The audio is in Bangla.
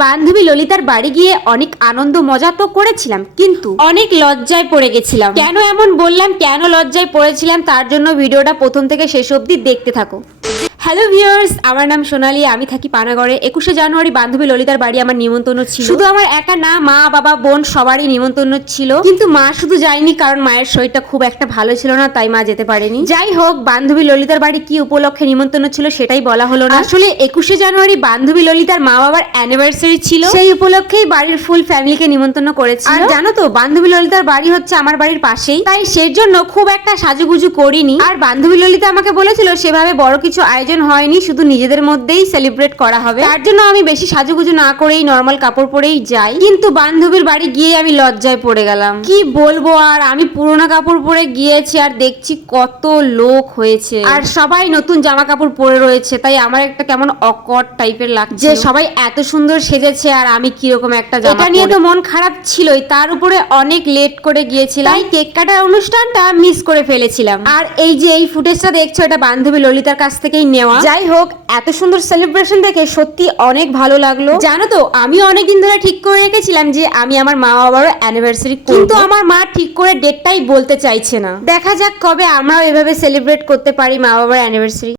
বান্ধবী ললিতার বাড়ি গিয়ে অনেক আনন্দ মজা তো করেছিলাম, কিন্তু অনেক লজ্জায় পড়ে গেছিলাম। কেন এমন বললাম, কেন লজ্জায় পড়েছিলাম, তার জন্য ভিডিওটা প্রথম থেকে শেষ অবধি দেখতে থাকো। হ্যালো ভিউয়ার্স, আমার নাম সোনালী, আমি থাকি পানাগড়ে। 21শে জানুয়ারি বান্ধবী ললিতার বাড়ি আমার নিমন্ত্রণ ছিল। শুধু আমার একা না, মা বাবা বোন সবারই নিমন্ত্রণ ছিল, কিন্তু মা শুধু যায়নি কারণ মায়ের শরীরটা খুব একটা ভালো ছিল না, তাই মা যেতে পারেনি। যাই হোক, বান্ধবী ললিতার বাড়ি কি উপলক্ষে নিমন্ত্রণ ছিল সেটাই বলা হলো না। আসলে 21শে জানুয়ারি বান্ধবী ললিতার মা বাবার অ্যানিভার্সারি ছিল, সেই উপলক্ষেই বাড়ির ফুল ফ্যামিলিকে নিমন্ত্রণ করেছিল। আর জানো তো, বান্ধবী ললিতার বাড়ি হচ্ছে আমার বাড়ির পাশেই, তাই সেই জন্য খুব একটা সাজুগুজু করিনি। আর বান্ধবী ললিতা আমাকে বলেছিল সেভাবে বড় কিছু আয়োজন হয়নি, শুধু নিজেদের মধ্যেই সেলিব্রেট করা হবে, তার জন্য আমি বেশি সাজুগুজু না করেই নর্মাল কাপড় পরেই যাই। কিন্তু বান্ধবীর বাড়ি গিয়ে আমি লজ্জায় পড়ে গেলাম, কি বলবো। আর আমি পুরোনো কাপড় পরে গিয়েছি আর দেখছি কত লোক হয়েছে, আর সবাই নতুন জামা কাপড় পরে রয়েছে, তাই আমার একটা কেমন অকওয়ার্ড টাইপের লাগছে যে সবাই এত সুন্দর সেজেছে আর আমি কিরকম একটা জামা। এটা নিয়ে তো মন খারাপ ছিলই, তার উপরে অনেক লেট করে গিয়েছিলাম, তাই কেক কাটার অনুষ্ঠানটা মিস করে ফেলেছিলাম। আর এই যে এই ফুটেজটা দেখছো, এটা বান্ধবী ললিতার কাছ থেকেই নেওয়া। যাই হোক, এত সুন্দর সেলিব্রেশন দেখে সত্যি অনেক ভালো লাগলো। জানো তো, আমি অনেকদিন ধরে ঠিক করে রেখেছিলাম যে আমি আমার মা বাবার অ্যানিভার্সারি করব, কিন্তু আমার মা ঠিক করে ডেটটাই বলতে চাইছে না। দেখা যাক কবে আমরাও এভাবে সেলিব্রেট করতে পারি মা বাবার অ্যানিভার্সারি।